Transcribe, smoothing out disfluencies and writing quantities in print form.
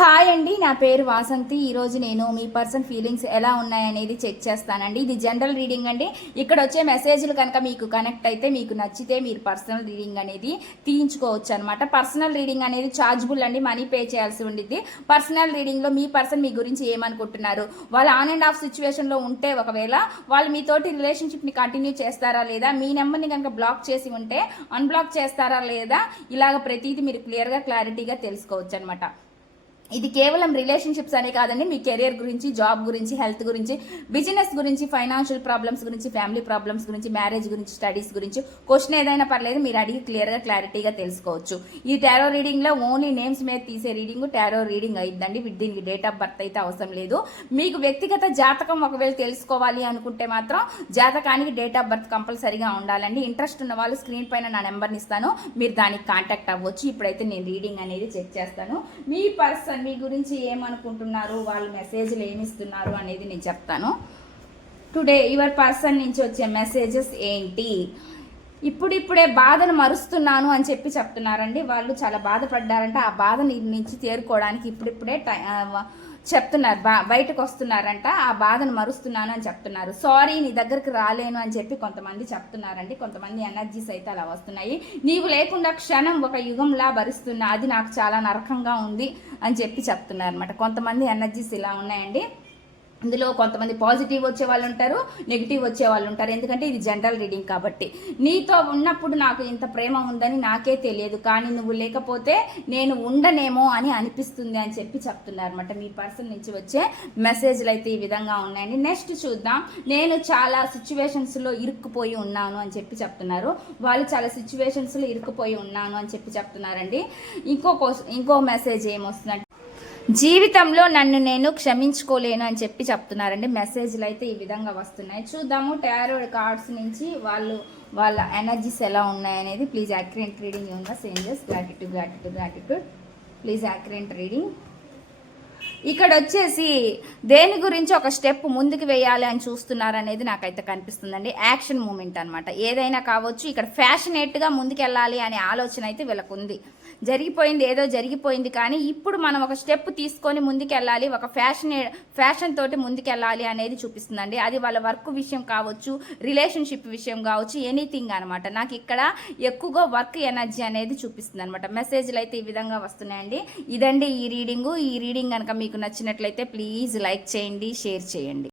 Hi అండి, నా పేరు వాసంతి. ఈరోజు నేను మీ పర్సన్ ఫీలింగ్స్ ఎలా ఉన్నాయనేది చెక్ చేస్తానండి. ఇది జనరల్ రీడింగ్ అండి. ఇక్కడ వచ్చే మెసేజ్లు కనుక మీకు కనెక్ట్ అయితే, మీకు నచ్చితే మీరు పర్సనల్ రీడింగ్ అనేది తీయించుకోవచ్చు అనమాట. పర్సనల్ రీడింగ్ అనేది ఛార్జబుల్ అండి, మనీ పే చేయాల్సి ఉండిద్ది. పర్సనల్ రీడింగ్లో మీ పర్సన్ మీ గురించి ఏమనుకుంటున్నారు, వాళ్ళు ఆన్ అండ్ ఆఫ్ సిచ్యువేషన్లో ఉంటే, ఒకవేళ వాళ్ళు మీతోటి రిలేషన్షిప్ని కంటిన్యూ చేస్తారా లేదా, మీ నెంబర్ని కనుక బ్లాక్ చేసి ఉంటే అన్బ్లాక్ చేస్తారా లేదా, ఇలాగ ప్రతిదీ మీరు క్లారిటీగా తెలుసుకోవచ్చు అనమాట. ఇది కేవలం రిలేషన్షిప్స్ అనే కాదండి, మీ కెరియర్ గురించి, జాబ్ గురించి, హెల్త్ గురించి, బిజినెస్ గురించి, ఫైనాన్షియల్ ప్రాబ్లమ్స్ గురించి, ఫ్యామిలీ ప్రాబ్లమ్స్ గురించి, మ్యారేజ్ గురించి, స్టడీస్ గురించి క్వశ్చన్ ఏదైనా పర్లేదు, మీరు అడిగి క్లారిటీగా తెలుసుకోవచ్చు. ఈ టారో రీడింగ్లో ఓన్లీ నేమ్స్ మీద తీసే రీడింగ్ టారో రీడింగ్ అయిద్దండి. దీనికి డేట్ ఆఫ్ బర్త్ అయితే అవసరం లేదు. మీకు వ్యక్తిగత జాతకం ఒకవేళ తెలుసుకోవాలి అనుకుంటే మాత్రం జాతకానికి డేట్ ఆఫ్ బర్త్ కంపల్సరీగా ఉండాలండి. ఇంట్రెస్ట్ ఉన్న వాళ్ళు స్క్రీన్ పైన నా నెంబర్ని ఇస్తాను, మీరు దానికి కాంటాక్ట్ అవ్వచ్చు. ఇప్పుడైతే నేను రీడింగ్ అనేది చెక్ చేస్తాను. మీ పర్సన్ మీ గురించి ఏమనుకుంటున్నారు, వాళ్ళు మెసేజ్లు ఏమిస్తున్నారు అనేది నేను చెప్తాను. టుడే యువర్ పర్సన్ నుంచి వచ్చే మెసేజెస్ ఏంటి? ఇప్పుడిప్పుడే బాధను మరుస్తున్నాను అని చెప్పి చెప్తున్నారండి. వాళ్ళు చాలా బాధపడ్డారంట. ఆ బాధ నుంచి తేరుకోవడానికి ఇప్పుడిప్పుడే చెప్తున్నారు, బయటకు వస్తున్నారంట. ఆ బాధను మరుస్తున్నాను అని చెప్తున్నారు. సారీ, నీ దగ్గరికి రాలేను అని చెప్పి కొంతమంది చెప్తున్నారండి. కొంతమంది ఎనర్జీస్ అయితే అలా వస్తున్నాయి. నీవు లేకుండా క్షణం ఒక యుగంలా భరిస్తున్నా, అది నాకు చాలా నరకంగా ఉంది అని చెప్పి చెప్తున్నారు అనమాట. కొంతమంది ఎనర్జీస్ ఇలా ఉన్నాయండి. ఇందులో కొంతమంది పాజిటివ్ వచ్చే వాళ్ళు ఉంటారు, నెగిటివ్ వచ్చే వాళ్ళు ఉంటారు. ఎందుకంటే ఇది జనరల్ రీడింగ్ కాబట్టి. నీతో ఉన్నప్పుడు నాకు ఇంత ప్రేమ ఉందని నాకే తెలియదు, కానీ నువ్వు లేకపోతే నేను ఉండనేమో అని అనిపిస్తుంది అని చెప్పి చెప్తున్నారు అనమాట. మీ పర్సన్ నుంచి వచ్చే మెసేజ్లు అయితే ఈ విధంగా ఉన్నాయండి. నెక్స్ట్ చూద్దాం. నేను చాలా సిచ్యువేషన్స్లో ఇరుక్కుపోయి ఉన్నాను అని చెప్పి చెప్తున్నారు. వాళ్ళు చాలా సిచ్యువేషన్స్లో ఇరుక్కుపోయి ఉన్నాను అని చెప్పి చెప్తున్నారండి. ఇంకో మెసేజ్ ఏమొస్తుందంటే, జీవితంలో నన్ను నేను క్షమించుకోలేను అని చెప్పి చెప్తున్నారండి. మెసేజ్లు అయితే ఈ విధంగా వస్తున్నాయి. చూద్దాము టారో కార్డ్స్ నుంచి వాళ్ళ ఎనర్జీస్ ఎలా ఉన్నాయనేది. Please accurate reading your changes. Gratitude. Please accurate reading. ఇక్కడ వచ్చేసి దేని గురించి ఒక స్టెప్ ముందుకు వేయాలి అని చూస్తున్నారు అనేది నాకైతే కనిపిస్తుందండి. యాక్షన్ మూమెంట్ అనమాట. ఏదైనా కావచ్చు. ఇక్కడ ఫ్యాషనేట్గా ముందుకెళ్ళాలి అనే ఆలోచన అయితే వీళ్ళకు ఉంది. జరిగిపోయింది ఏదో జరిగిపోయింది, కానీ ఇప్పుడు మనం ఒక స్టెప్ తీసుకొని ముందుకెళ్ళాలి, ఒక ఫ్యాషన్ తోటి ముందుకెళ్ళాలి అనేది చూపిస్తుందండి. అది వాళ్ళ వర్క్ విషయం కావచ్చు, రిలేషన్షిప్ విషయం కావచ్చు, ఎనీథింగ్ అనమాట. నాకు ఇక్కడ ఎక్కువగా వర్క్ ఎనర్జీ అనేది చూపిస్తుంది అనమాట. మెసేజ్లు అయితే ఈ విధంగా వస్తున్నాయండి. ఇదండి ఈ రీడింగ్ కనుక మీకు నచ్చినట్లయితే ప్లీజ్ లైక్ చేయండి, షేర్ చేయండి.